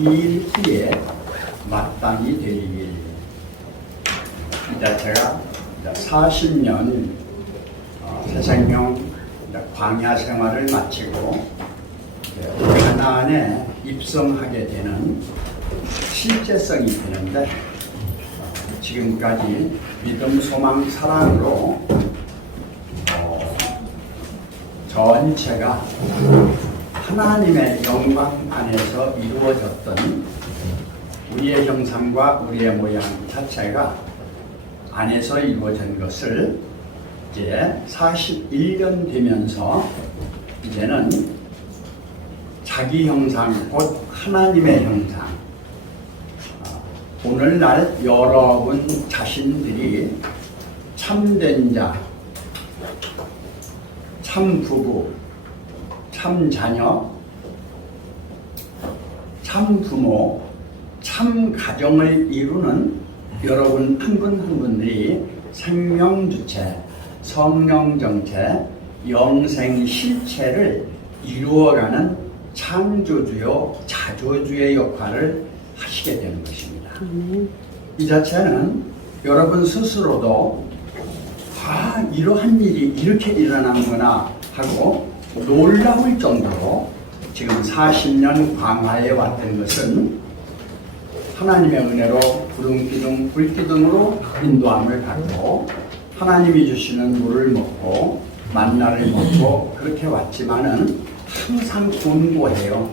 일기에 마땅히 되리길. 이제 제가 40년 새생명 광야 생활을 마치고 가나안에 입성하게 되는 실제성이 되는데, 지금까지 믿음, 소망, 사랑으로 전체가 하나님의 영광 안에서 이루어졌던 우리의 형상과 우리의 모양 자체가 안에서 이루어진 것을 이제 41년 되면서 이제는 자기 형상, 곧 하나님의 형상, 오늘날 여러분 자신들이 참된 자, 참 부부, 참 자녀, 참 부모, 참 가정을 이루는 여러분 한 분 한 분들이 생명주체, 성령정체, 영생실체를 이루어가는 창조주요, 자조주의 역할을 하시게 되는 것입니다. 이 자체는 여러분 스스로도 이러한 일이 이렇게 일어나는구나 하고 놀라울 정도로 지금 40년 광야에 왔던 것은 하나님의 은혜로 구름기둥, 불기둥으로 인도함을 받고 하나님이 주시는 물을 먹고 만나를 먹고 그렇게 왔지만은 항상 곤고해요.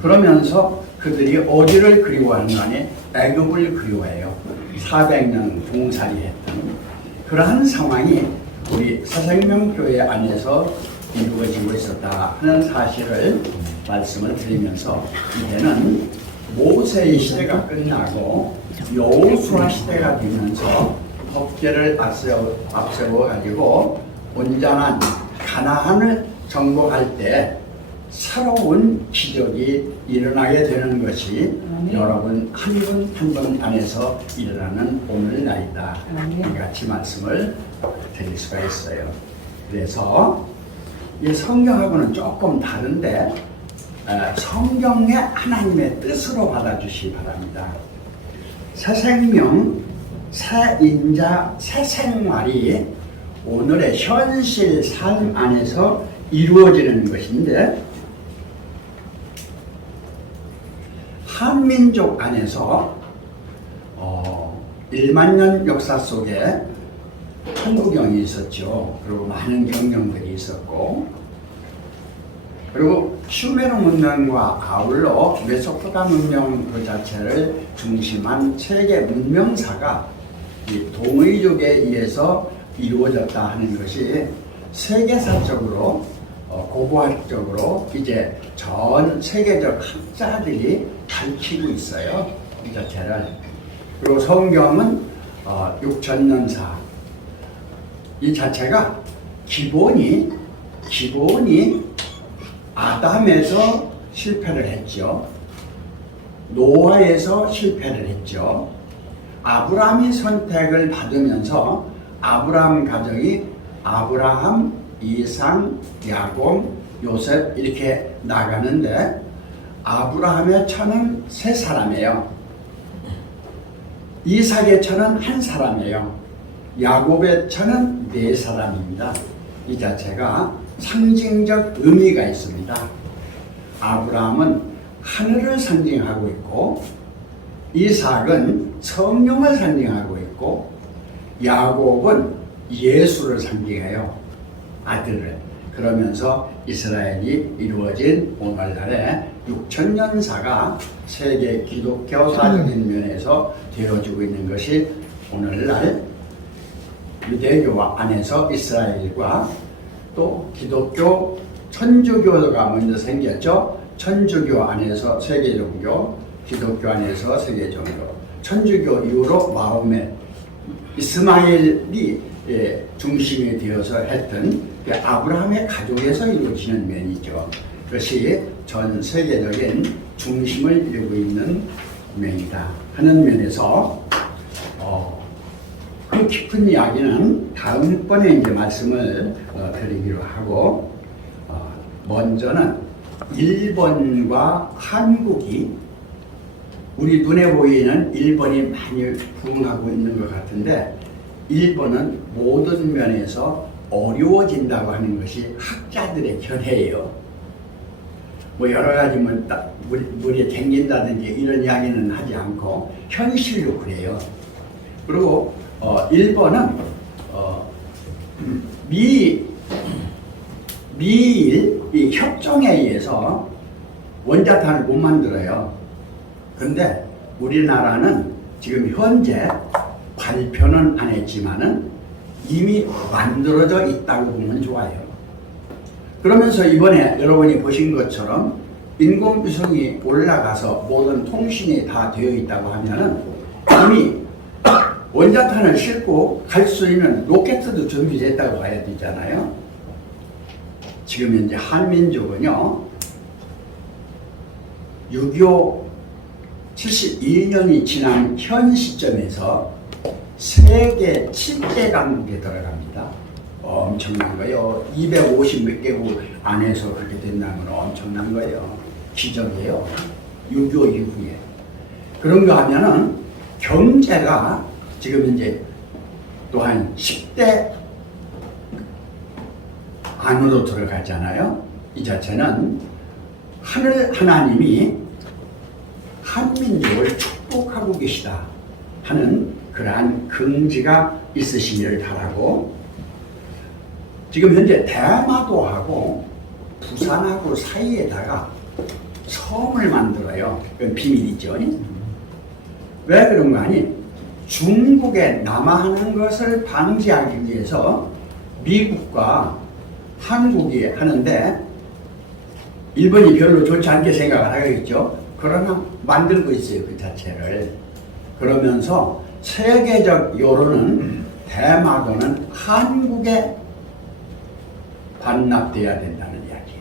그러면서 그들이 어디를 그리워하는 아니 애굽을 그리워해요. 400년 종살이 했던 그러한 상황이 우리 새생명교회 안에서 이루어지고 있었다 하는 사실을 말씀을 드리면서, 이제는 모세의 시대가 끝나고 여호수아 시대가 되면서 법궤를 앞세워 가지고 온전한 가나안을 정복할 때 새로운 기적이 일어나게 되는 것이 여러분 한 분 한 분 안에서 일어나는 오늘날이다. 이같이 말씀을 드릴 수가 있어요. 그래서 이 성경하고는 조금 다른데 성경의 하나님의 뜻으로 받아주시기 바랍니다. 새 생명, 새 인자, 새 생활이 오늘의 현실 삶 안에서 이루어지는 것인데, 한민족 안에서 1만 년 역사 속에 한국경이 있었죠. 그리고 많은 경경들이 있었고, 그리고 슈메르 문명과 아울러 메소포타 문명 그 자체를 중심한 세계 문명사가 이 동의족에 의해서 이루어졌다 하는 것이 세계사적으로 고고학적으로 이제 전 세계적 학자들이 가르치고 있어요. 이 자체를. 그리고 성경은 6,000년사 이 자체가 기본이 아담에서 실패를 했죠. 노아에서 실패를 했죠. 아브라함이 선택을 받으면서 아브라함 가정이 아브라함, 이상, 야곱, 요셉 이렇게 나가는데, 아브라함의 처는 3사람이에요. 이삭의 처는 1사람이에요. 야곱의 처는 4사람입니다. 이 자체가 상징적 의미가 있습니다. 아브라함은 하늘을 상징하고 있고, 이삭은 성령을 상징하고 있고, 야곱은 예수를 상징해요. 아들을. 그러면서 이스라엘이 이루어진 오늘날의 6,000년사가 세계 기독교사적인 면에서 되어지고 있는 것이 오늘날 유대교와 안에서 이스라엘과 또 기독교, 천주교가 먼저 생겼죠. 천주교 안에서 세계 종교, 기독교 안에서 세계 종교, 천주교 이후로 마호멧, 이스마엘이 중심이 되어서 했던 아브라함의 가족에서 이루어지는 면이죠. 그것이 전 세계적인 중심을 이루고 있는 면이다 하는 면에서 그 깊은 이야기는 다음번에 이제 말씀을 드리기로 하고, 먼저는 일본과 한국이 우리 눈에 보이는 일본이 많이 부흥하고 있는 것 같은데 일본은 모든 면에서 어려워진다고 하는 것이 학자들의 견해예요. 뭐 여러 가지 물이 쟁긴다든지 이런 이야기는 하지 않고 현실로 그래요. 그리고 일본은 미일 이 협정에 의해서 원자탄을 못 만들어요. 근데 우리나라는 지금 현재 발표는 안 했지만은 이미 만들어져 있다고 보면 좋아요. 그러면서 이번에 여러분이 보신 것처럼 인공위성이 올라가서 모든 통신이 다 되어 있다고 하면은 이미 원자탄을 싣고 갈 수 있는 로켓도 준비됐다고 봐야 되잖아요. 지금 현재 한민족은요, 6.25 72년이 지난 현 시점에서 세계 7대 강국에 들어갑니다. 엄청난 거예요. 250 몇 개국 안에서 그렇게 된다는 건 엄청난 거예요. 기적이에요. 6.25 이후에. 그런가 하면은 경제가 지금 이제 또한 10대 안으로 들어가잖아요. 이 자체는 하늘 하나님이 한민족을 축복하고 계시다 하는 그러한 긍지가 있으시기를 바라고, 지금 현재 대마도하고 부산하고 사이에다가 섬을 만들어요. 그건 비밀이죠. 왜 그런가 하니 중국에 남하하는 것을 방지하기 위해서 미국과 한국이 하는데 일본이 별로 좋지 않게 생각을 하겠죠. 그러나 만들고 있어요, 그 자체를. 그러면서 세계적 여론은 대마도는 한국에 반납돼야 된다는 이야기예요.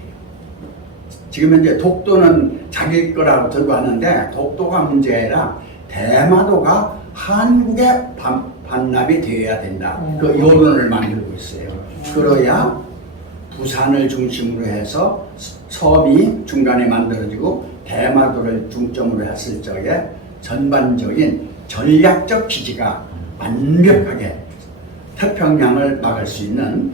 지금 현재 독도는 자기 거라고 들고 하는데 독도가 문제가 아니라 대마도가 한국에 반납이 되어야 된다. 그 여론을 만들고 있어요. 그래야 부산을 중심으로 해서 섬이 중간에 만들어지고 대마도를 중점으로 했을 적에 전반적인 전략적 기지가 완벽하게 태평양을 막을 수 있는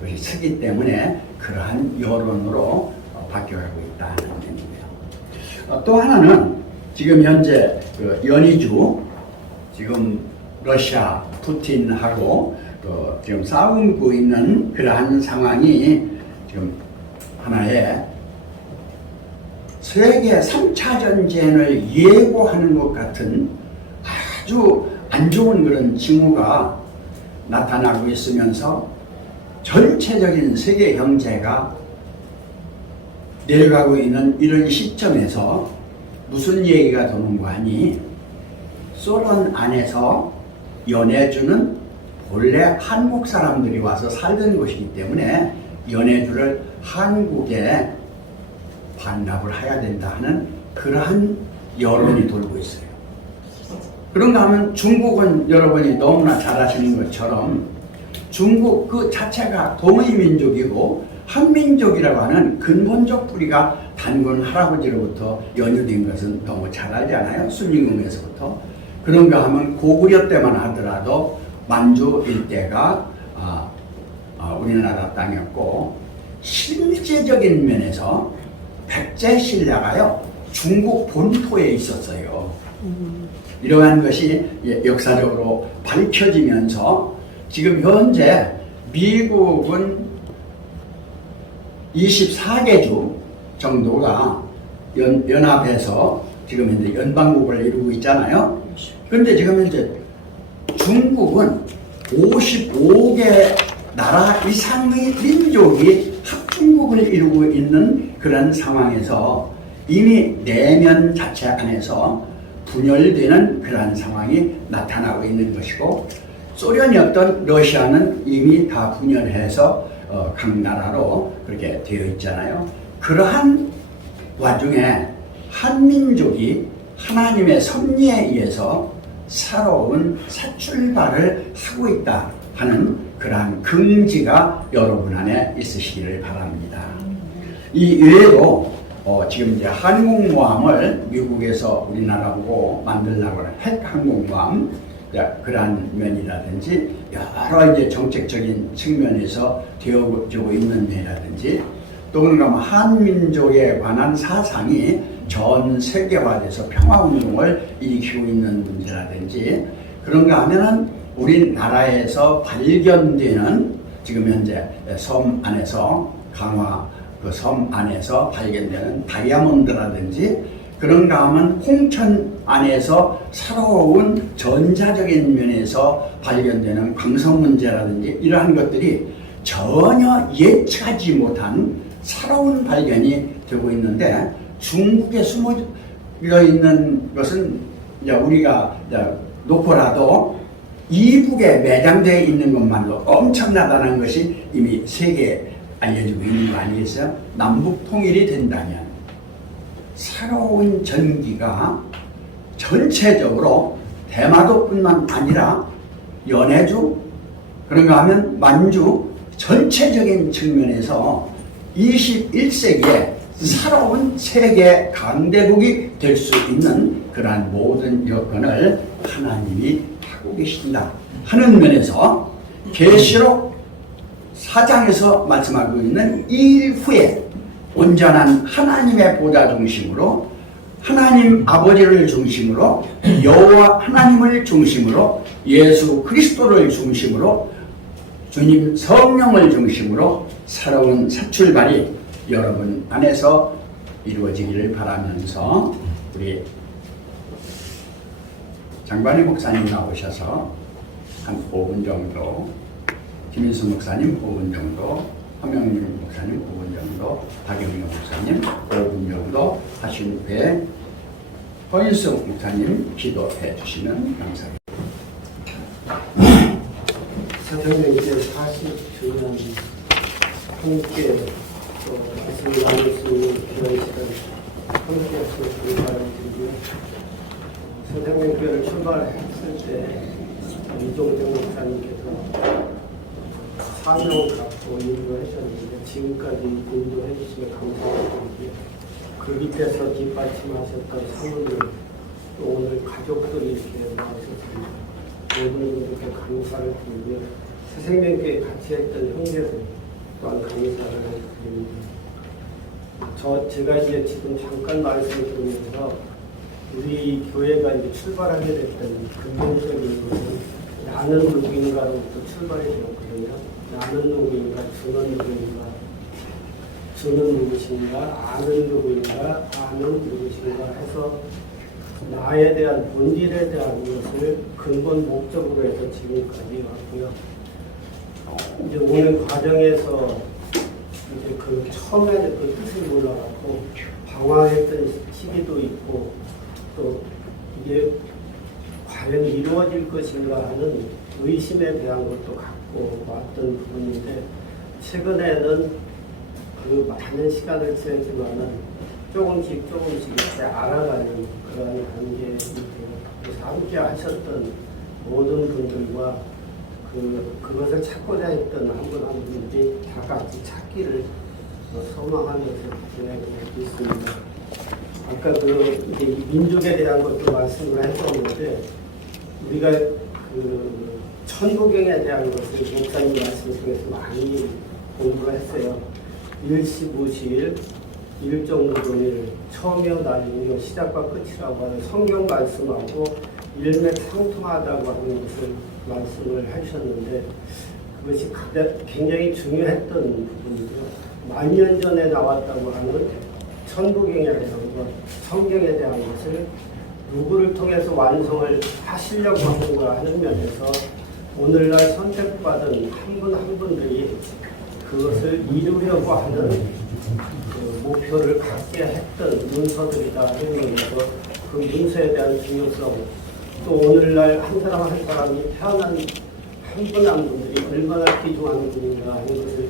것이 서기 때문에 그러한 여론으로 바뀌어가고 있다는 얘기고요. 또 하나는 지금 현재 그 연이주 지금 러시아 푸틴하고 지금 싸우고 있는 그러한 상황이 지금 하나의 세계 3차 전쟁을 예고하는 것 같은 아주 안 좋은 그런 징후가 나타나고 있으면서 전체적인 세계 경제가 내려가고 있는 이런 시점에서 무슨 얘기가 도는가 하니 소련 안에서 연해주는 본래 한국 사람들이 와서 살던 곳이기 때문에 연해주를 한국에 반납을 해야 된다 하는 그러한 여론이 돌고 있어요. 그런가 하면 중국은 여러분이 너무나 잘 아시는 것처럼 중국 그 자체가 동의민족이고 한민족이라고 하는 근본적 뿌리가 단군 할아버지로부터 연유된 것은 너무 잘 알잖아요. 순임금에서부터. 그런가 하면 고구려 때만 하더라도 만주 일대가 우리나라 땅이었고, 실제적인 면에서 백제신라가요 중국 본토에 있었어요. 이러한 것이 역사적으로 밝혀지면서 지금 현재 미국은 24개주 정도가 연합해서 지금 현재 연방국을 이루고 있잖아요. 그런데 지금 현재 중국은 55개 나라 이상의 민족이 합중국을 이루고 있는 그런 상황에서 이미 내면 자체 안에서 분열되는 그러한 상황이 나타나고 있는 것이고, 소련이었던 러시아는 이미 다 분열해서 각 나라로 그렇게 되어 있잖아요. 그러한 와중에 한민족이 하나님의 섭리에 의해서 새로운 새 출발을 하고 있다 하는 그러한 긍지가 여러분 안에 있으시기를 바랍니다. 이 외에도 지금 이제 항공모함을 미국에서 우리나라 보고 만들려고 하는 핵 항공모함, 그러한 면이라든지 여러 이제 정책적인 측면에서 되어지고 있는 면이라든지 또 그런가 하면 한민족에 관한 사상이 전 세계화돼서 평화운동을 일으키고 있는 문제라든지 그런가 하면은 우리나라에서 발견되는 지금 현재 섬 안에서 강화 그 섬 안에서 발견되는 다이아몬드라든지 그런가 하면 홍천 안에서 새로운 전자적인 면에서 발견되는 광석 문제라든지 이러한 것들이 전혀 예측하지 못한 새로운 발견이 되고 있는데 중국에 숨어져 있는 것은 이제 우리가 놓고라도 이북에 매장되어 있는 것만으로 엄청나다는 것이 이미 세계에 알려지고 있는 거 아니겠어요? 남북 통일이 된다면 새로운 전기가 전체적으로 대마도뿐만 아니라 연해주 그런가 하면 만주 전체적인 측면에서 21세기에 새로운 세계 강대국이 될 수 있는 그러한 모든 여건을 하나님이 하고 계신다 하는 면에서 계시록 4장에서 말씀하고 있는 이 일 후에 온전한 하나님의 보좌 중심으로 하나님 아버지를 중심으로 여호와 하나님을 중심으로 예수 그리스도를 중심으로 주님 성령을 중심으로 새로운 새 출발이 여러분 안에서 이루어지기를 바라면서 우리 장관희 목사님 나오셔서 한 5분 정도 김인수 목사님 5분 정도 허명림 목사님 5분 정도 박영명 목사님 5분 정도 하신 후에 허인숙 목사님 기도해 주시면 감사합니다. 사장님께 40주년 함께 또 말씀을 나눌 수 있는 그런 시간 함께 하시길 바라드리고요. 사장님께를 출발했을 때 이종정 목사님께서 사명을 갖고 인도하셨는데 지금까지 인도해 주시면 감사드리고요. 그 밑에서 뒷받침하셨던 사모님 또 오늘 가족들이 이렇게 나오셨습니다. 모든 분들께 감사를 드리고요. 선생님께 같이 했던 형제들 또한 감사를 드립니다. 제가 이제 지금 잠깐 말씀드리면서 우리 교회가 이제 출발하게 됐던 근본적인 것은 나는 누구인가로부터 출발이 되었거든요. 나는 누구인가, 주는 누구인가, 주는 누구신가, 아는 누구인가, 아는 누구신가 해서 나에 대한 본질에 대한 것을 근본 목적으로 해서 지금까지 왔고요. 이제 오늘 과정에서 이제 그 처음에 그 뜻을 몰라갖고 방황했던 시기도 있고 또 이게 과연 이루어질 것인가 하는 의심에 대한 것도 갖고 왔던 부분인데 최근에는 그 많은 시간을 지내지만은 조금씩 이렇게 알아가는 그런 관계이고요. 그래서 함께 하셨던 모든 분들과 그것을 찾고자 했던 한 분 한 분들이 다 같이 찾기를 소망하면서 진행하고 있습니다. 아까 이제 민족에 대한 것도 말씀을 했었는데 우리가 천부경에 대한 것을 목사님 말씀 중에서 많이 공부를 했어요. 일시부시일 일정무동일 처음이요 나중이요 시작과 끝이라고 하는 성경 말씀하고 일맥상통하다고 하는 것을 말씀을 하셨는데 그것이 굉장히 중요했던 부분이고요. 만년 전에 나왔다고 하는 천부경에 대한 것, 성경에 대한 것을 누구를 통해서 완성을 하시려고 하는가 하는 면에서 오늘날 선택받은 한 분 한 분들이 그것을 이루려고 하는 그 목표를 갖게 했던 문서들이다 하는 면에서 그 문서에 대한 중요성 또 오늘날 한 사람 한 사람이 태어난 한 분 한 분들이 얼마나 귀중한 분인가 하는 것을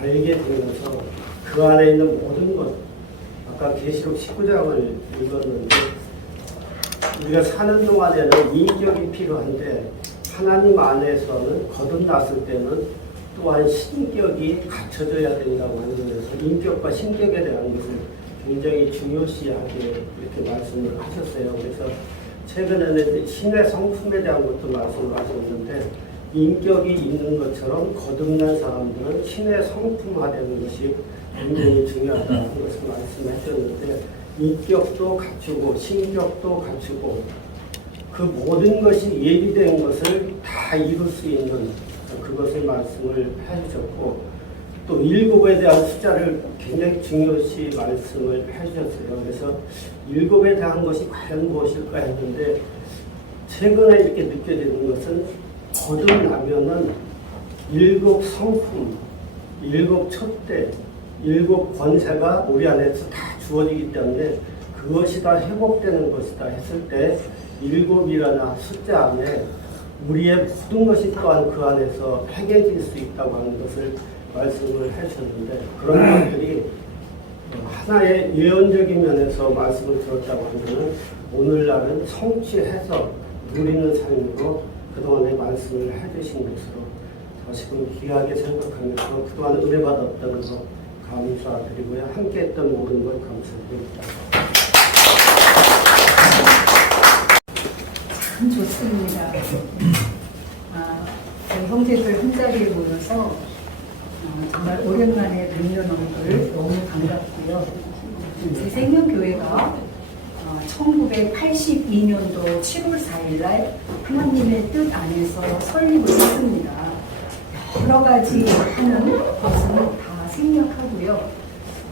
알게 되면서 그 안에 있는 모든 것 아까 계시록 19장을 읽었는데 우리가 사는 동안에는 인격이 필요한데 하나님 안에서는 거듭났을 때는 또한 신격이 갖춰져야 된다고 하는 면에서 인격과 신격에 대한 것을 굉장히 중요시하게 이렇게 말씀을 하셨어요. 그래서 최근에는 신의 성품에 대한 것도 말씀을 하셨는데 인격이 있는 것처럼 거듭난 사람들은 신의 성품화되는 것이 굉장히 중요하다는 것을 말씀하셨는데 인격도 갖추고 신격도 갖추고 그 모든 것이 예비된 것을 다 이룰 수 있는 그것을 말씀을 해주셨고 또 일곱에 대한 숫자를 굉장히 중요시 말씀을 해주셨어요. 그래서 일곱에 대한 것이 과연 무엇일까 했는데 최근에 이렇게 느껴지는 것은 거듭나면은 일곱 성품, 일곱 촛대, 일곱 권세가 우리 안에서 다 주어지기 때문에 그것이 다 회복되는 것이다 했을 때 일곱이라는 숫자 안에 우리의 모든 것이 또한 그 안에서 해결될 수 있다고 하는 것을 말씀을 해주셨는데 그런 것들이 하나의 예언적인 면에서 말씀을 들었다고 하면 오늘날은 성취해서 누리는 삶으로 그동안의 말씀을 해주신 것으로 다시금 귀하게 생각하면서 그동안 은혜 받았다는 것 감사드리고요. 함께했던 모든 것 감사드립니다. 참 좋습니다. 저희 형제들 한자리에 모여서 정말 오랜만에 뵙는 얼굴 너무 반갑고요. 새생명교회가 1982년도 7월 4일 날 하나님의 뜻 안에서 설립을 했습니다. 여러 가지 하는 것은 다 생략하고요.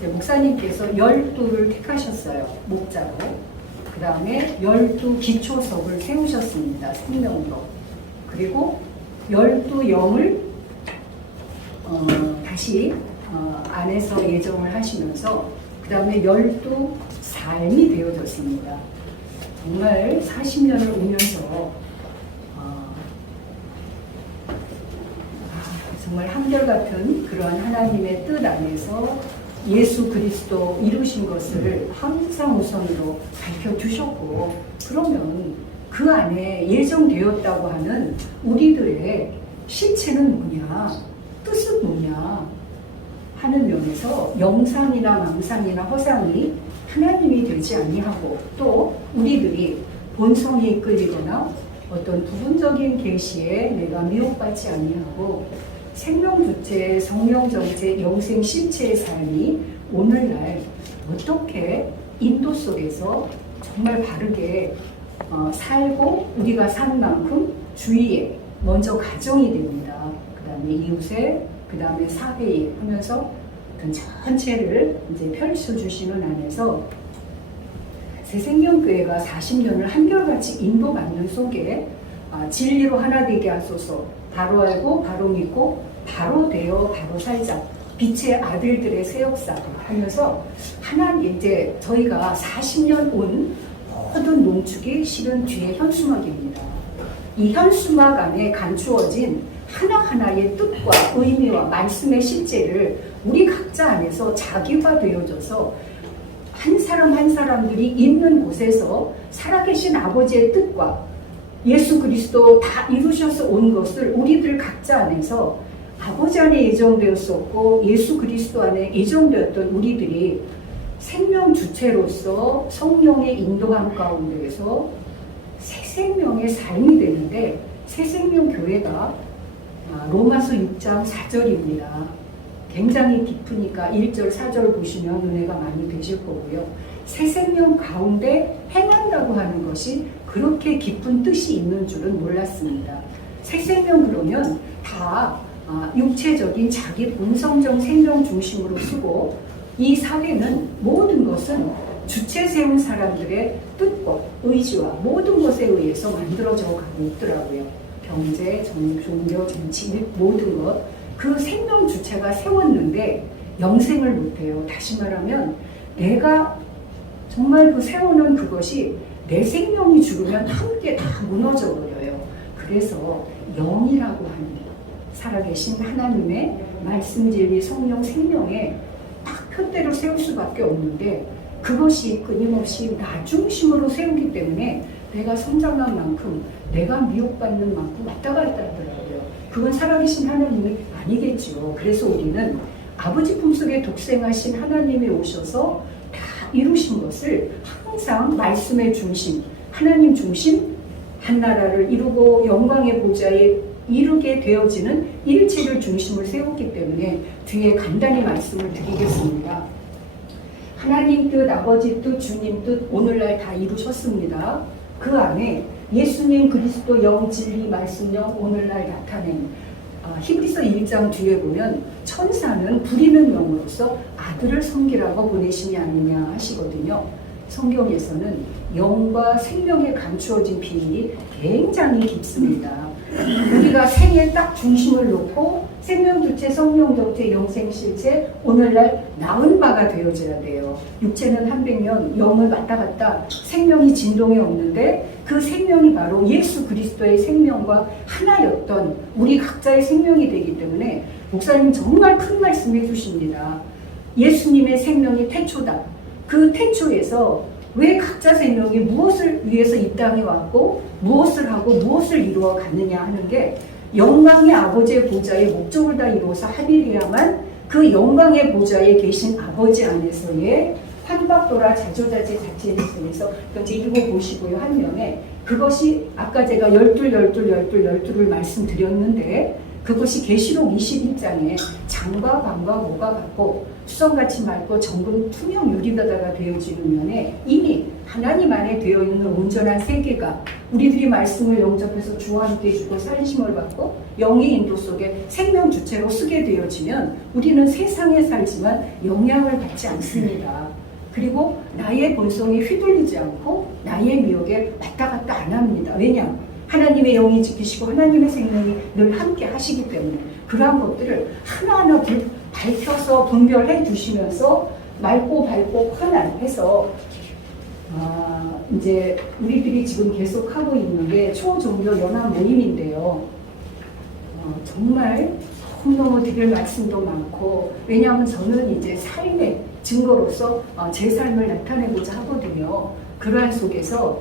목사님께서 12를 택하셨어요. 목자로. 그 다음에 12 기초석을 세우셨습니다. 생명으로. 그리고 12영을 다시 안에서 예정을 하시면서 그 다음에 12삶이 되어졌습니다. 정말 40년을 오면서 정말 한결같은 그러한 하나님의 뜻 안에서 예수 그리스도 이루신 것을 항상 우선으로 밝혀주셨고 그러면 그 안에 예정되었다고 하는 우리들의 실체는 뭐냐, 뜻은 뭐냐 하는 면에서 영상이나 망상이나 허상이 하나님이 되지 아니하고 또 우리들이 본성에 이끌리거나 어떤 부분적인 계시에 내가 미혹받지 아니하고 생명주체, 성령정체, 영생 실체의 삶이 오늘날 어떻게 인도 속에서 정말 바르게 살고 우리가 산 만큼 주위에 먼저 가정이 됩니다. 그 다음에 이웃에, 그 다음에 사회에 하면서 어떤 전체를 이제 펼쳐주시는 안에서 새생명교회가 40년을 한결같이 인도받는 속에 진리로 하나 되게 하소서, 바로 알고 바로 믿고 바로 되어 바로 살자, 빛의 아들들의 새 역사 하면서 하나님 이제 저희가 40년 온 모든 농축이 실은 뒤에 현수막입니다. 이 현수막 안에 감추어진 하나하나의 뜻과 의미와 말씀의 실제를 우리 각자 안에서 자기가 되어져서 한 사람 한 사람들이 있는 곳에서 살아계신 아버지의 뜻과 예수 그리스도 다 이루셔서 온 것을 우리들 각자 안에서 아버지 안에 예정되었었고 예수 그리스도 안에 예정되었던 우리들이 생명 주체로서 성령의 인도함 가운데에서 새 생명의 삶이 되는데 새 생명 교회가 로마서 6장 4절입니다. 굉장히 깊으니까 1절 4절 보시면 은혜가 많이 되실 거고요. 새 생명 가운데 행한다고 하는 것이 그렇게 깊은 뜻이 있는 줄은 몰랐습니다. 새 생명 그러면 다 육체적인 자기 본성적 생명 중심으로 쓰고 이 사회는 모든 것은 주체 세운 사람들의 뜻과 의지와 모든 것에 의해서 만들어져 가고 있더라고요. 경제, 종교, 정치 모든 것 그 생명 주체가 세웠는데 영생을 못해요. 다시 말하면 내가 정말 그 세우는 그것이 내 생명이 죽으면 함께 다 무너져 버려요. 그래서 영이라고 하는 살아계신 하나님의 말씀, 진리, 성령, 생명에 딱 표대로 세울 수밖에 없는데 그것이 끊임없이 나 중심으로 세우기 때문에 내가 성장한 만큼 내가 미혹받는 만큼 왔다 갔다 하더라고요. 그건 살아계신 하나님이 아니겠죠. 그래서 우리는 아버지 품속에 독생하신 하나님이 오셔서 다 이루신 것을 항상 말씀의 중심, 하나님 중심, 한 나라를 이루고 영광의 보좌에 이루게 되어지는 일체를 중심을 세웠기 때문에 뒤에 간단히 말씀을 드리겠습니다. 하나님 뜻, 아버지 뜻, 주님 뜻 오늘날 다 이루셨습니다. 그 안에 예수님 그리스도 영 진리 말씀령 오늘날 나타낸 히브리서 1장 뒤에 보면 천사는 부리는 영으로서 아들을 섬기라고 보내심이 아니냐 하시거든요. 성경에서는 영과 생명에 감추어진 비밀이 굉장히 깊습니다. 우리가 생에 딱 중심을 놓고 생명주체, 성령정체, 영생실체 오늘날 나은 바가 되어져야 돼요. 육체는 한백년, 영을 왔다 갔다 생명이 진동에 없는데 그 생명이 바로 예수 그리스도의 생명과 하나였던 우리 각자의 생명이 되기 때문에 목사님 정말 큰 말씀 해주십니다. 예수님의 생명이 태초다. 그 태초에서 왜 각자 생명이 무엇을 위해서 이 땅에 왔고 무엇을 하고 무엇을 이루어 갔느냐 하는 게 영광의 아버지의 보좌의 목적을 다 이루어서 합일해야만 그 영광의 보좌에 계신 아버지 안에서의 환박도라 자조자재 자체에서 이제 읽어보시고요. 한 명에 그것이 아까 제가 12를 말씀드렸는데 그것이 계시록 21장에 장과 방과 모가 같고 수성같이 맑고 정금 투명 유리바다가 되어지는 면에 이미 하나님 안에 되어 있는 온전한 세계가 우리들이 말씀을 영접해서 주와 함께 주고 살리심을 받고 영의 인도 속에 생명 주체로 쓰게 되어지면 우리는 세상에 살지만 영향을 받지 않습니다. 그리고 나의 본성이 휘둘리지 않고 나의 미혹에 왔다 갔다 안 합니다. 왜냐? 하나님의 영이 지키시고 하나님의 생명이 늘 함께 하시기 때문에 그러한 것들을 하나하나 밝혀서 분별해 주시면서 맑고 밝고 환한해서 이제 우리들이 지금 계속 하고 있는 게 초종교 연합 모임인데요. 정말 너무너무 드릴 말씀도 많고 왜냐하면 저는 이제 삶의 증거로서 제 삶을 나타내고자 하거든요. 그러한 속에서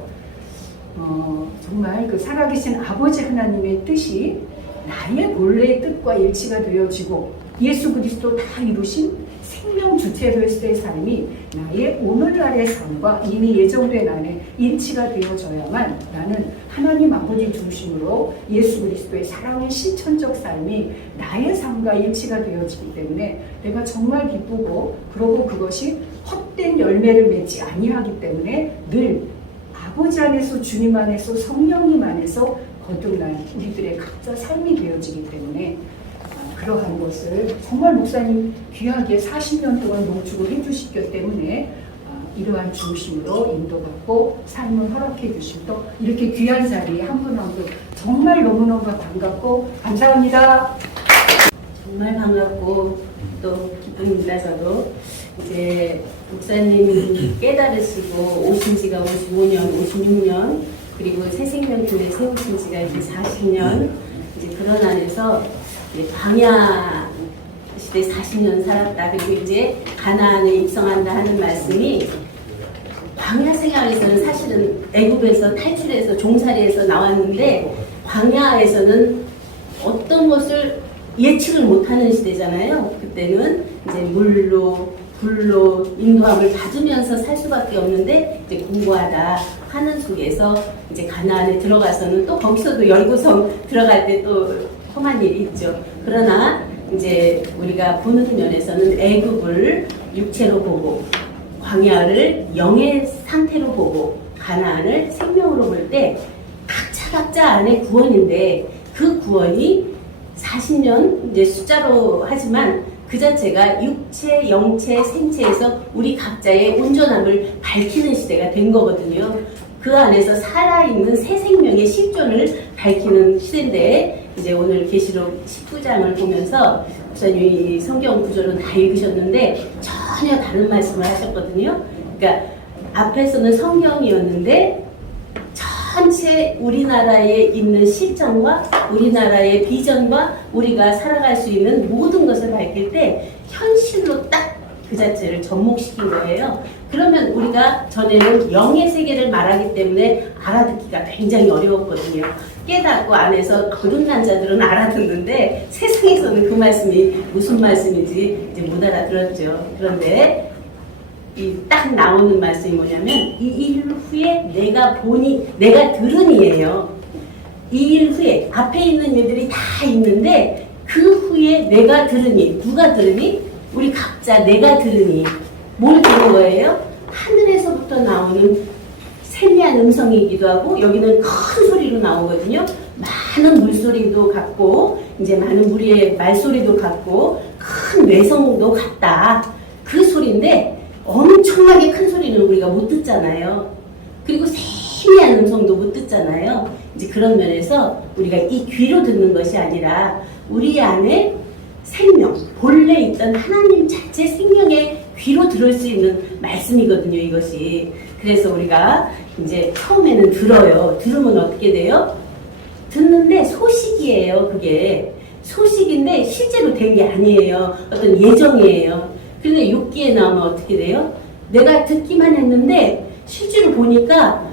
정말 그 살아계신 아버지 하나님의 뜻이 나의 본래의 뜻과 일치가 되어지고 예수 그리스도 다 이루신 생명 주체로서의 삶이 나의 오늘날의 삶과 이미 예정된 안에 일치가 되어져야만 나는 하나님 아버지 중심으로 예수 그리스도의 사랑의 실천적 삶이 나의 삶과 일치가 되어지기 때문에 내가 정말 기쁘고 그러고 그것이 헛된 열매를 맺지 아니하기 때문에 늘 아버지 안에서 주님 안에서 성령님 안에서 거듭난 우리들의 각자 삶이 되어지기 때문에 그러한 것을 정말 목사님 귀하게 40년 동안 농축을 해주시기 때문에 이러한 중심으로 인도받고 삶을 허락해 주시고 이렇게 귀한 자리에 한 분 한 분 정말 너무너무 반갑고 감사합니다. 정말 반갑고 또 기쁩니다. 저도 이제 목사님이 깨달으시고 오신 지가 55년, 56년 그리고 새생명교회 세우신 지가 이제 40년 이제 그런 안에서 이제 광야 시대 40년 살았다. 그리고 이제 가나안에 입성한다 하는 말씀이 광야 생활에서는 사실은 애굽에서 탈출해서 종살이에서 나왔는데 광야에서는 어떤 것을 예측을 못하는 시대잖아요. 그때는 이제 물로 불로 인도함을 받으면서 살 수밖에 없는데 이제 공부하다 하는 속에서 이제 가나안에 들어가서는 또 거기서도 열구성 들어갈 때 또 험한 일이 있죠. 그러나 이제 우리가 보는 면에서는 애굽을 육체로 보고 광야를 영의 상태로 보고 가나안을 생명으로 볼 때 각자 안에 구원인데 그 구원이 40년 이제 숫자로 하지만 그 자체가 육체, 영체, 생체에서 우리 각자의 온전함을 밝히는 시대가 된 거거든요. 그 안에서 살아있는 새 생명의 실존을 밝히는 시대인데 이제 오늘 계시록 19장을 보면서 목사님이 성경 구절은 다 읽으셨는데 전혀 다른 말씀을 하셨거든요. 그러니까 앞에서는 성경이었는데 전체 우리나라에 있는 실정과 우리나라의 비전과 우리가 살아갈 수 있는 모든 것을 밝힐 때 현실로 딱 그 자체를 접목시킨 거예요. 그러면 우리가 전에는 영의 세계를 말하기 때문에 알아듣기가 굉장히 어려웠거든요. 깨닫고 안에서 거듭난 자들은 알아듣는데 세상에서는 그 말씀이 무슨 말씀인지 이제 못 알아들었죠. 그런데 딱 나오는 말씀이 뭐냐면 이 일 후에 내가 들으니예요. 이 일 후에 앞에 있는 일들이 다 있는데 그 후에 내가 들으니, 누가 들으니? 우리 각자 내가 들으니 뭘 들은 거예요? 하늘에서부터 나오는 세미한 음성이기도 하고 여기는 큰 소리로 나오거든요. 많은 물소리도 같고 이제 많은 무리의 말소리도 같고 큰 외성도 같다. 그 소리인데 엄청나게 큰 소리는 우리가 못 듣잖아요. 그리고 세미한 음성도 못 듣잖아요. 이제 그런 면에서 우리가 이 귀로 듣는 것이 아니라 우리 안에 생명, 본래 있던 하나님 자체 생명의 귀로 들을 수 있는 말씀이거든요, 이것이. 그래서 우리가 이제 처음에는 들어요. 들으면 어떻게 돼요? 듣는데 소식이에요, 그게. 소식인데 실제로 된 게 아니에요. 어떤 예정이에요. 그런데 6기에 나오면 어떻게 돼요? 내가 듣기만 했는데 실제로 보니까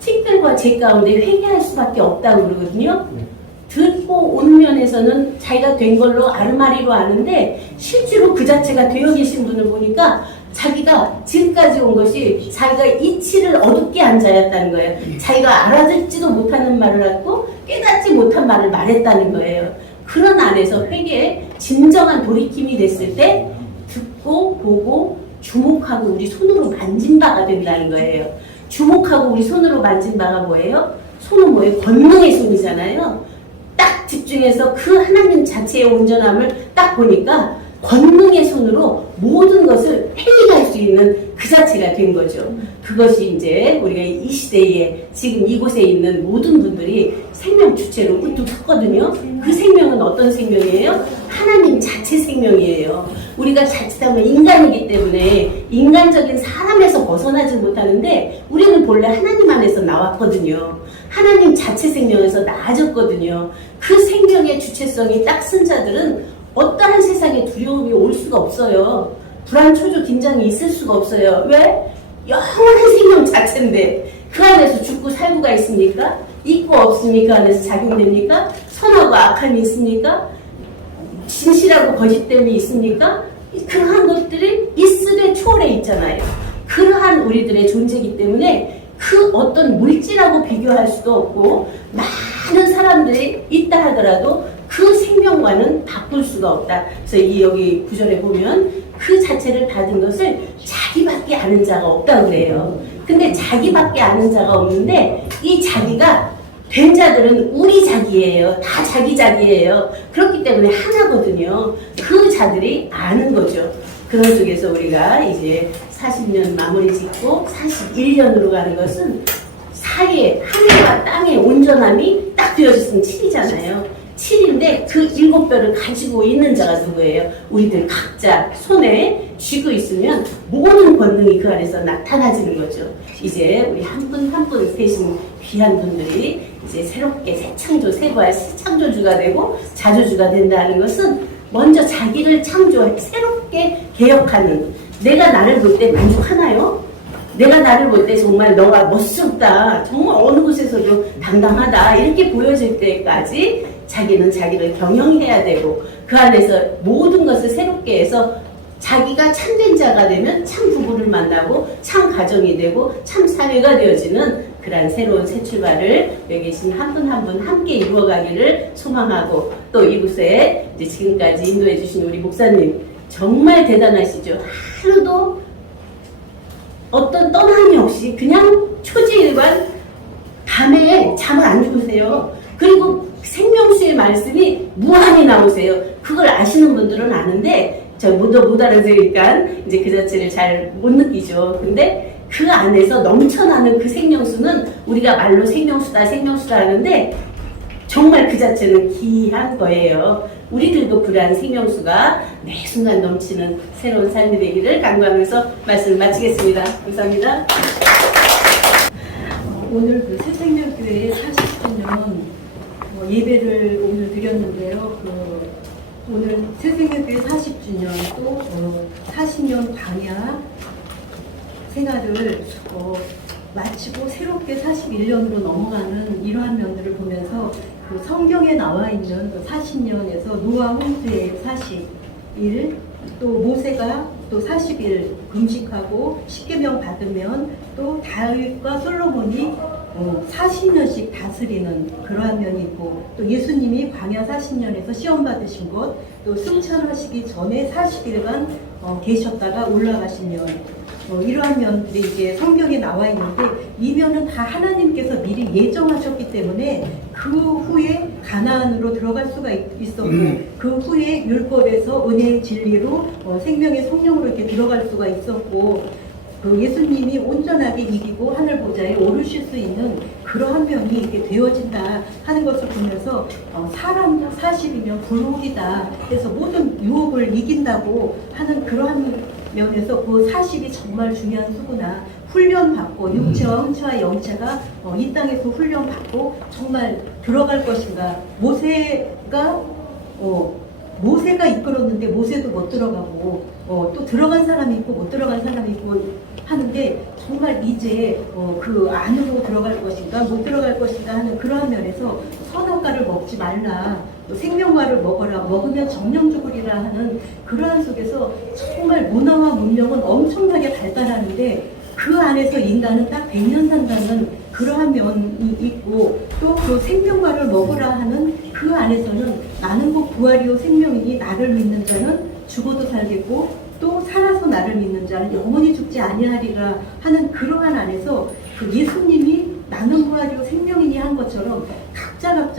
책들과 제 가운데 회개할 수밖에 없다고 그러거든요. 듣고 온 면에서는 자기가 된 걸로 아르마리로 아는데 실제로 그 자체가 되어 계신 분을 보니까 자기가 지금까지 온 것이 자기가 이치를 어둡게 한 자였다는 거예요. 자기가 알아듣지도 못하는 말을 하고 깨닫지 못한 말을 말했다는 거예요. 그런 안에서 회개에 진정한 돌이킴이 됐을 때 듣고 보고 주목하고 우리 손으로 만진 바가 된다는 거예요. 주목하고 우리 손으로 만진 바가 뭐예요? 손은 뭐예요? 권능의 손이잖아요. 딱 집중해서 그 하나님 자체의 온전함을 딱 보니까 권능의 손으로 모든 것을 해결할 수 있는 그 자체가 된 거죠. 그것이 이제 우리가 이 시대에 지금 이곳에 있는 모든 분들이 생명 주체로 우뚝 섰거든요. 그 생명은 어떤 생명이에요? 하나님 자체 생명이에요. 우리가 자칫하면 인간이기 때문에 인간적인 사람에서 벗어나지 못하는데 우리는 본래 하나님 안에서 나왔거든요. 하나님 자체 생명에서 나아졌거든요. 그 생명의 주체성이 딱 쓴 자들은 어떠한 세상에 두려움이 올 수가 없어요. 불안, 초조, 긴장이 있을 수가 없어요. 왜? 영원한 생명 자체인데 그 안에서 죽고 살고가 있습니까? 있고 없으니 그 안에서 작용됩니까? 선하고 악함이 있습니까? 진실하고 거짓됨이 있습니까? 그러한 것들이 있으되 초월해 있잖아요. 그러한 우리들의 존재이기 때문에 그 어떤 물질하고 비교할 수도 없고 많은 사람들이 있다 하더라도 그 생명과는 바꿀 수가 없다. 그래서 이 여기 구절에 보면 그 자체를 받은 것을 자기밖에 아는 자가 없다고 그래요. 근데 자기밖에 아는 자가 없는데 이 자기가 된 자들은 우리 자기예요. 다 자기 자기예요. 그렇기 때문에 하나거든요. 그 자들이 아는 거죠. 그런 속에서 우리가 이제 40년 마무리 짓고 41년으로 가는 것은 사이에 하늘과 땅의 온전함이 딱 되어졌으면 7이잖아요. 7인데 그 7별을 가지고 있는 자가 누구예요? 우리들 각자 손에 쥐고 있으면 모든 권능이 그 안에서 나타나지는 거죠. 이제 우리 한 분 한 분 계신 귀한 분들이 이제 새롭게 새 창조, 새 부활, 새 창조주가 되고 자조주가 된다는 것은 먼저 자기를 창조해 새롭게 개혁하는, 내가 나를 볼 때 만족하나요? 내가 나를 볼 때 정말 너가 멋스럽다, 정말 어느 곳에서도 당당하다 이렇게 보여질 때까지 자기는 자기를 경영해야 되고 그 안에서 모든 것을 새롭게 해서 자기가 참된 자가 되면 참 부부를 만나고 참 가정이 되고 참 사회가 되어지는 그러한 새로운 새 출발을 여기 계신 한 분 한 분 함께 이루어가기를 소망하고, 또 이곳에 이제 지금까지 인도해 주신 우리 목사님 정말 대단하시죠. 하루도 어떤 떠남이 없이 그냥 초지일관 밤에 잠을 안 주무세요. 그리고 생명수의 말씀이 무한히 나오세요. 그걸 아시는 분들은 아는데 저 못 알아들으니까 이제 그 자체를 잘 못 느끼죠. 근데 그 안에서 넘쳐나는 그 생명수는 우리가 말로 생명수다 생명수다 하는데 정말 그 자체는 귀한 거예요. 우리들도 그러한 생명수가 매 순간 넘치는 새로운 삶이 되기를 간구하면서 말씀을 마치겠습니다. 감사합니다. 오늘 그 새생명교회 40주년 예배를 오늘 드렸는데요. 오늘 새생명교회 40주년 또 40년 광야 생활을 마치고 새롭게 41년으로 넘어가는 이러한 면들을 보면서 그 성경에 나와 있는 그 40년에서 노아 홍수의 41, 또 모세가 또 40일 금식하고 십계명 받으면 또 다윗과 솔로몬이 40년씩 다스리는 그러한 면이 있고, 또 예수님이 광야 40년에서 시험 받으신 것, 또 승천하시기 전에 40일간 계셨다가 올라가신 면, 이러한 면들이 이제 성경에 나와 있는데, 이 면은 다 하나님께서 미리 예정하셨기 때문에 그 후에 가나안으로 들어갈 수가 있었고, 그 후에 율법에서 은혜의 진리로 생명의 성령으로 이렇게 들어갈 수가 있었고, 그 예수님이 온전하게 이기고 하늘 보좌에 오르실 수 있는 그러한 면이 이렇게 되어진다 하는 것을 보면서 사람 40이면 불혹이다. 그래서 모든 유혹을 이긴다고 하는 그러한 면에서 그 40이 정말 중요한 수구나. 훈련받고 육체와 hun체와 영체가 이 땅에서 훈련받고 정말 들어갈 것인가. 모세가 이끌었는데 모세도 못 들어가고 또 들어간 사람이 있고 못 들어간 사람이 있고 하는데, 정말 이제 그 안으로 들어갈 것인가 못 들어갈 것인가 하는 그러한 면에서 선악과를 먹지 말라, 생명과를 먹어라, 먹으면 정령 죽으리라 하는 그러한 속에서 정말 문화와 문명은 엄청나게 발달하는데, 그 안에서 인간은 딱 100년 산다는 그러한 면이 있고, 또 그 생명과를 먹으라 하는 그 안에서는 나는 곧 부활이요 생명이니 나를 믿는 자는 죽어도 살겠고 또 살아서 나를 믿는 자는 영원히 죽지 아니하리라 하는 그러한 안에서 그 예수님이 나는 부활이요 생명이니 한 것처럼 각자가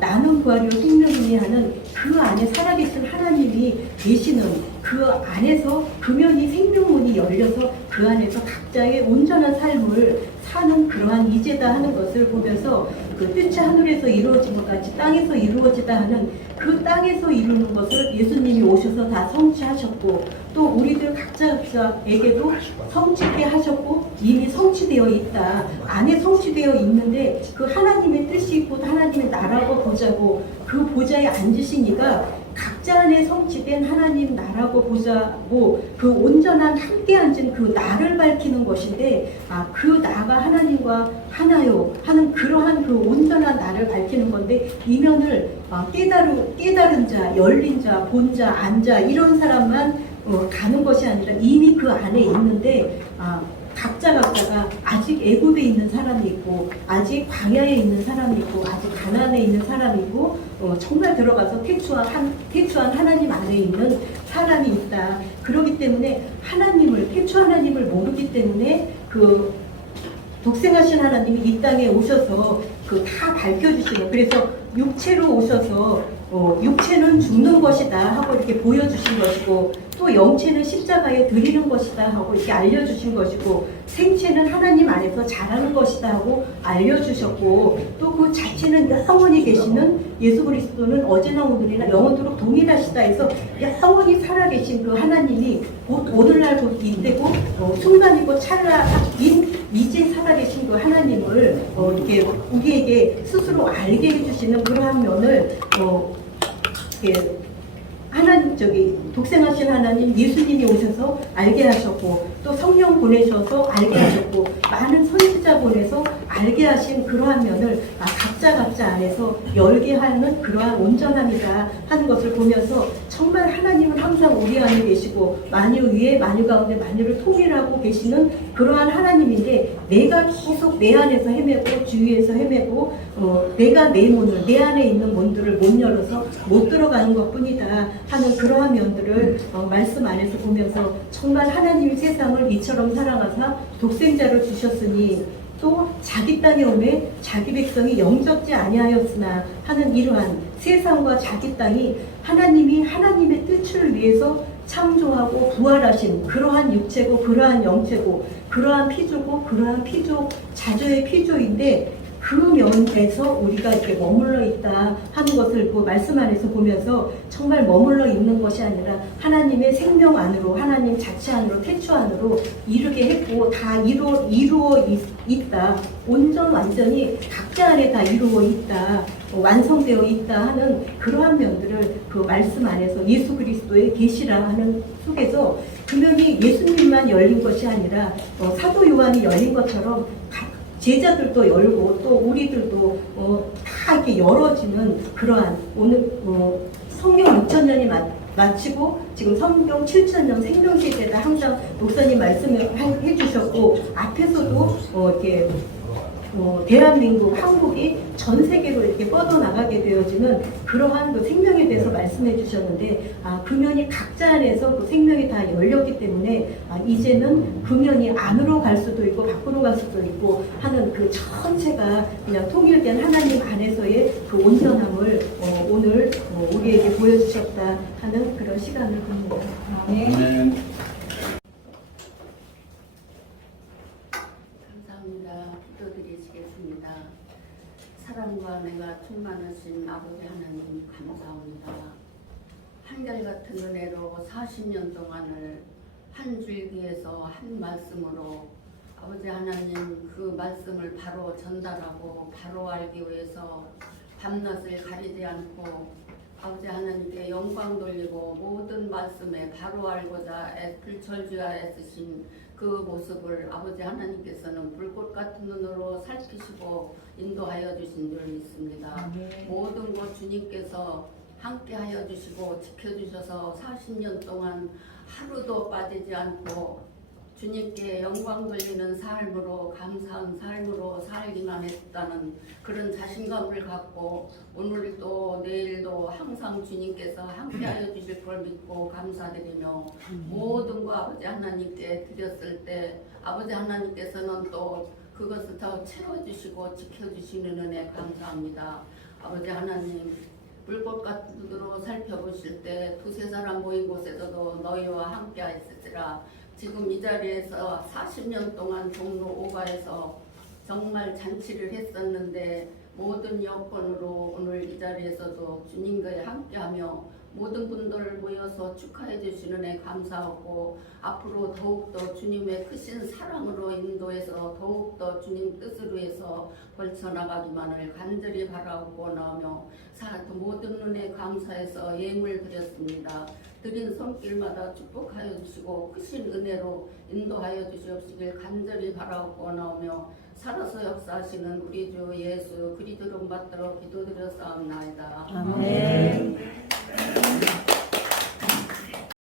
나는 부활이요 생명이니 하는 그 안에 살아계신 하나님이 계시는 그 안에서 금연이 생명문이 열려서 그 안에서 각자의 온전한 삶을 사는 그러한 이제다 하는 것을 보면서, 그 뜻이 하늘에서 이루어진 것 같이 땅에서 이루어지다 하는 그 땅에서 이루는 것을 예수님이 오셔서 다 성취하셨고, 또 우리들 각자에게도 성취케 하셨고 이미 성취되어 있다. 안에 성취되어 있는데 그 하나님의 뜻이 있고 하나님의 나라고 보자고 그 보좌에 앉으신 이가 각자 안에 성취된 하나님 나라고 보자고 그 온전한 함께 앉은 그 나를 밝히는 것인데, 그 나가 하나님과 하나요 하는 그러한 그 온전한 나를 밝히는 건데, 이면을 깨달은 자, 열린 자, 본 자, 안자 이런 사람만 가는 것이 아니라 이미 그 안에 있는데, 각자가 아직 애굽에 있는 사람이 있고 아직 광야에 있는 사람이 있고 아직 가나안에 있는 사람이 있고 정말 들어가서 태초한 하나님 안에 있는 사람이 있다. 그렇기 때문에 태초 하나님을 모르기 때문에 그 독생하신 하나님이 이 땅에 오셔서 그 다 밝혀주시는, 그래서 육체로 오셔서 육체는 죽는 것이다 하고 이렇게 보여주신 것이고, 또 영체는 십자가에 드리는 것이다 하고 이렇게 알려주신 것이고, 생체는 하나님 안에서 자라는 것이다 하고 알려주셨고, 또 그 자체는 영원히 계시는 예수 그리스도는 어제나 오늘이나 영원토록 동일하시다 해서 영원히 살아계신 그 하나님이 곧 오늘날 곧 이때고 순간이고 찰나인 이제 살아계신 그 하나님을 이렇게 우리에게 스스로 알게 해주시는 그러한 면을 이렇게 독생하신 하나님 예수님이 오셔서 알게 하셨고, 또 성령 보내셔서 알게 하셨고, 많은 선지자 보내서 알게 하신 그러한 면을 각자 안에서 열게 하는 그러한 온전함이다 하는 것을 보면서, 정말 하나님은 항상 우리 안에 계시고 만유 위에 만유 가운데 만유를 통일하고 계시는 그러한 하나님인데, 내가 계속 내 안에서 헤매고 주위에서 헤매고 내가 내 문을, 내 안에 있는 문들을 못 열어서 못 들어가는 것뿐이다 하는 그러한 면들을 말씀 안에서 보면서, 정말 하나님이 세상을 이처럼 사랑하사 독생자를 주셨으니 또 자기 땅에 오매 자기 백성이 영접지 아니하였으나 하는 이러한 세상과 자기 땅이 하나님이 하나님의 뜻을 위해서 창조하고 부활하신 그러한 육체고 그러한 영체고 그러한 피조고 그러한 피조 자조의 피조인데, 그 면에서 우리가 이렇게 머물러 있다 하는 것을 그 말씀 안에서 보면서, 정말 머물러 있는 것이 아니라 하나님의 생명 안으로, 하나님 자체 안으로, 태초 안으로 이루게 했고 다 이루어 있다. 완전히 각자 안에 다 이루어 있다. 완성되어 있다 하는 그러한 면들을 그 말씀 안에서 예수 그리스도의 계시라 하는 속에서, 그 면이 예수님만 열린 것이 아니라 사도 요한이 열린 것처럼 제자들도 열고 또 우리들도 다 이렇게 열어지는 그러한, 오늘 성경 6,000년이 마치고 지금 성경 7,000년 생명시대다 항상 목사님 말씀을 해주셨고 앞에서도 이렇게 대한민국, 한국이 전 세계로 이렇게 뻗어나가게 되어지는 그러한 그 생명에 대해서 말씀해 주셨는데, 금연이 각자 안에서 그 생명이 다 열렸기 때문에, 이제는 금연이 안으로 갈 수도 있고, 밖으로 갈 수도 있고 하는 그 전체가 그냥 통일된 하나님 안에서의 그 온전함을 오늘 우리에게 보여주셨다 하는 그런 시간을 봅니다. 아멘. 감사합니다. 기도드리시겠습니다. 사랑과 은혜가 충만하신 아버지 하나님 감사합니다. 한결같은 은혜로 40년 동안을 한 줄기에서 한 말씀으로 아버지 하나님 그 말씀을 바로 전달하고 바로 알기 위해서 밤낮을 가리지 않고 아버지 하나님께 영광 돌리고 모든 말씀에 바로 알고자 불철주야 애쓰신 그 모습을 아버지 하나님께서는 불꽃 같은 눈으로 살피시고 인도하여 주신 줄 믿습니다. 모든 것 주님께서 함께 하여 주시고 지켜주셔서 40년 동안 하루도 빠지지 않고 주님께 영광 돌리는 삶으로 감사한 삶으로 살기만 했다는 그런 자신감을 갖고 오늘도 내일도 항상 주님께서 함께하여 주실 걸 믿고 감사드리며 모든 거 아버지 하나님께 드렸을 때 아버지 하나님께서는 또 그것을 더 채워주시고 지켜주시는 은혜 감사합니다. 아버지 하나님 불꽃 같은 눈으로 살펴보실 때 두세 사람 모인 곳에서도 너희와 함께 하였으리라. 지금 이 자리에서 40년 동안 종로 5가에서 정말 잔치를 했었는데 모든 여건으로 오늘 이 자리에서도 주님과 함께하며 모든 분들 모여서 축하해 주시는 애 감사하고 앞으로 더욱더 주님의 크신 사랑으로 인도해서 더욱더 주님 뜻으로 해서 벌쳐나가기만을 간절히 바라고 나오며 모든 은혜 감사해서 예물 드렸습니다. 드린 손길마다 축복하여 주시고 크신 은혜로 인도하여 주시옵시길 간절히 바라고 나오며 살아서 역사하시는 우리 주 예수 그리스도 받들어 기도드렸사옵나이다. 아멘.